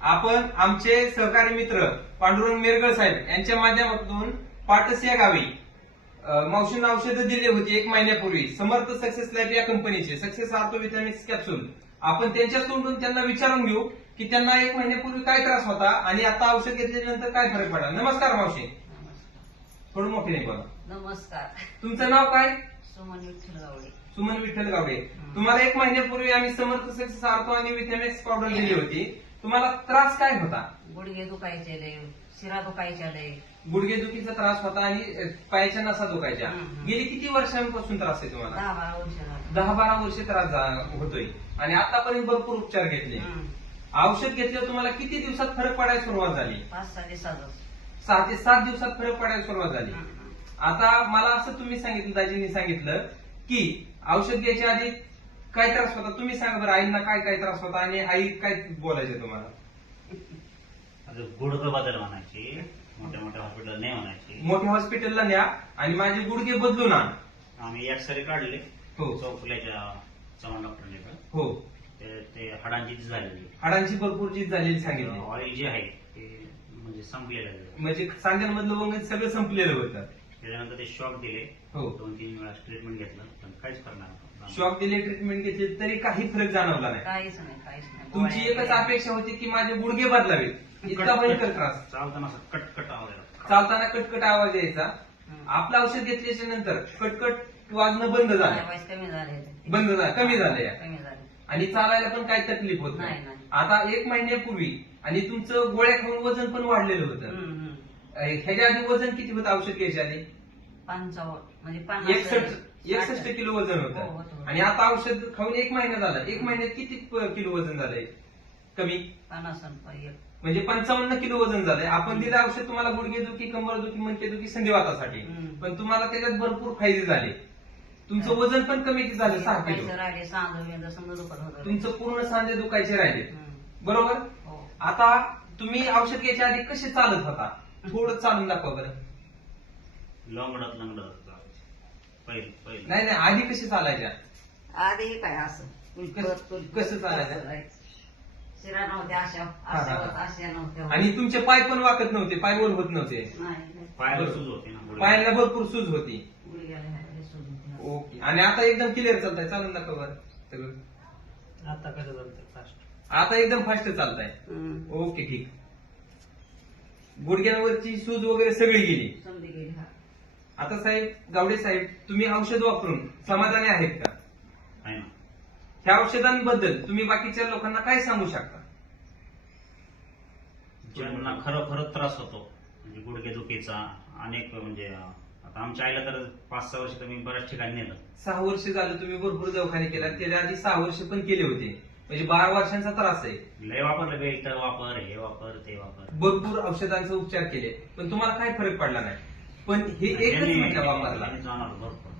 आपण आमचे सहकारी मित्र पांडुरंग मेरगळ साहेब यांच्या माध्यमातून पाटस या गावी मावशींना औषधं दिली होती एक महिन्यापूर्वी. समर्थ सक्सेस लाईफ या कंपनीचे. सक्सेस आर्थो विटॅमिक्स कॅप्सूल आपण त्यांच्या तोंडून त्यांना विचारून घेऊ की त्यांना एक महिन्यापूर्वी काय त्रास होता आणि आता औषध घेतल्यानंतर काय फरक पडला. नमस्कार मावशी. थोडं मोठे नाही बोला. नमस्कार. तुमचं नाव काय? सुमन विठ्ठल गावडे. सुमन विठ्ठल गावडे. तुम्हाला एक महिन्यापूर्वी आम्ही समर्थ सक्सेस आर्थो आणि विटॅमिक्स पावडर दिली होती. तुम्हाला त्रास काय होता? गुडघे दुखायचे लय शिरा दुखायच्या लय. गुडघेदुखीचा त्रास होता आणि पायाच्या नसा दुखायच्या. हम्म. गेली किती वर्षांपासून त्रास आहे तुम्हाला? दहा बारा वर्ष झाली. दहा बारा वर्ष त्रास झा- होतोय. आणि आतापर्यंत भरपूर उपचार घेतले. औषध घेतल्यावर तुम्हाला किती दिवसात फरक पडायला सुरुवात झाली? पाच सहा ते सात दिवसात फरक पडायला सुरुवात झाली. आता मला असं तुम्ही सांगितलं दाजींनी सांगितलं की औषध घ्यायच्या आधी काय त्रास होता? तुम्ही सांगा बरं आईंना काय काय त्रास होता आणि आई काय बोलायचे तुम्हाला? आता गुडघं बदल म्हणायची मोठ्या मोठ्या हॉस्पिटल नाही म्हणायची. मोठ्या हॉस्पिटलला न्या आणि माझे गुडघे बदलून आण. आम्ही एक्सरे काढले. हो. चौफुल्याच्या चव्हाण डॉक्टरने पण. हो. ते ते हाडांची झालेली. हाडांची भरपूर चीज झालेली सांगितली. ऑइल जे आहे ते म्हणजे संपलेलं आहे. म्हणजे सांध्यांमधलं वंगण सगळं संपलेलं होतं. त्याच्यानंतर ते शॉक दिले हो. दोन तीन वेळा ट्रीटमेंट घेतलं पण काहीच करणार. शॉक दिले ट्रीटमेंट घेतली तरी काही फरक जाणवला नाही. काहीच नाही काहीच नाही. तुमची एकच अपेक्षा होती की माझे गुडघे बदलावेत. इतका भयंकर त्रास. चालताना असं कटकट आवाज यायचा. चालताना कटकट आवाज यायचा. आपलं औषध घेतल्याच्या नंतर कटकट वाजणं बंद झालं. आवाज कमी झाले. बंद झालं कमी झालं या. कमी झाले. आणि चालायला पण काही तकलीफ होत नाही, नाही नाही. आता एक महिन्यापूर्वी आणि तुमचं गोळ्या खाऊन वजन पण वाढलेलं होतं. हम्म, ह्याच्या आधी वजन किती होतं? औषध घ्यायच्या आधी? पंचावन्न म्हणजे पन्नास एकसष्ट. किलो वजन हो, होतं होतं. आणि आता औषध खाऊन एक महिना झाला. एक महिन्यात किती प- किलो वजन झालंय? कमी? पन्नास आणि प- एक. म्हणजे पंचावन्न किलो वजन झालंय. आपण दिलं औषध तुम्हाला गुडघेदुखी कंबरदुखी मनकेदुखी संधिवातासाठी हम्म. पण तुम्हाला त्याच्यात भरपूर फायदे झाले. तुमचं वजन पण कमी झालं? सहा किलो. दुखायचं राहिले समजा दुखत होतं तुमचं पूर्ण सांधे दुखायचे राहिले. हम्म. बरोबर? हो. आता तुम्ही औषध घ्यायच्या आधी कसे चालत होता? थोडं चालून दाखवा बरं. लंगडत लंगडत पहिलं पहिलं. नाही नाही आधी कसे चालायच्या? आधी हे काय असं? कसं- कसं चालायचं? शिरा नव्हत्या अशा हा, अशा हा. होत, अशा नव्हत्या आणि तुमचे पाय पण वाकत नव्हते पाय वर होत नव्हते. नाही नाही. पायाला सूज होते ना गुडघ्याला. पायाला भरपूर सूज होती. गुडघ्याला ह्याला. ओके. आणि आता एकदम क्लिअर चालताय चालून दाखवा बरं. सगळं. आता कसं चालतं फास्ट आता एकदम फास्ट चालताय. हम्म. ओके ठीक. गुडघ्यांवरची सूज वगैरे सगळी गेली. हा. आता साहेब गावडे साहेब तुम्ही औषध वापरून समाधानी आहेत का? आहे ना. ह्या औषधांबद्दल तुम्ही बाकीच्या लोकांना काय सांगू शकता? ज्यांना खरोखर त्रास होतो म्हणजे गुडघे दुखीचा अनेक म्हणजे अं, आता आमच्या आईला तर पाच सहा वर्ष तर मी बऱ्याच ठिकाणी नेलं. सहा वर्ष झालं तुम्ही भरपूर दवाखाने केला त्याच्या आधी सहा वर्ष पण केले होते. म्हणजे बारा वर्षांचा त्रास आहे. लय वापरलं बेल्ट वापर हे वापर ते वापर. भरपूर औषधांचा उपचार केले. पण तुम्हाला काय फरक पडला नाही. पण हे एकच मिनिट वापरला. यांनी जाणवलं भरपूर.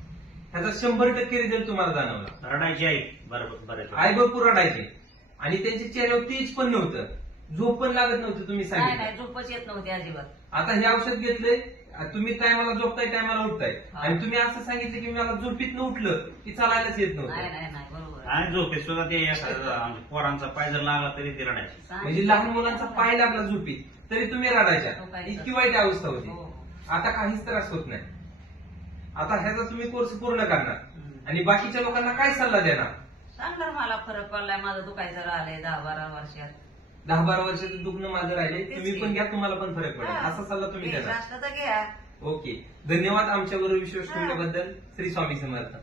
ह्याचा शंभर टक्के रिझल्ट तुम्हाला जाणवला. रडायची आई बरं बरेच आई भरपूर रडायचे. आणि त्यांच्या चेहऱ्यावर तेज पण नव्हतं. झोप पण लागत नव्हतं तुम्ही नाही सांगितलं. नाही झोपच येत नव्हती अजिबात. आता हे औषध घेतलंय तुम्ही टायमाला झोपताय टायमाला उठताय. हा. आणि तुम्ही असं सांगितलं की मला झोपीत न उठलं की चालायलाच येत नाही नव्हतं. नाही नाही बरोबर. आहे. आणि झोपेत सुद्धा ते एखादा म्हणजे पोरांचा पाय जर लागला तरी ते रडायची. म्हणजे लहान मुलांचा पाय लागला झोपीत तरी तुम्ही रडायच्या. झोपायचं. इतकी वाईट अवस्था होती. हो. आता काहीच त्रास होत नाही. आता ह्याचा तुम्ही कोर्स पूर्ण करणार. हम्म. आणि बाकीच्या लोकांना काय सल्ला देणार? सांगणार मला फरक पडलाय माझं दुखायचं राहिलंय दहा बारा वर्षात. दहा बारा वर्षाचं दुखणं माझं राहिले तेच तुम्ही की. पण घ्या तुम्हाला पण फरक पडेल हा. असा सल्ला तुम्ही तर घ्या ओके धन्यवाद आमच्यावर विश्वास हा. ठेवल्याबद्दल श्री स्वामी समर्थ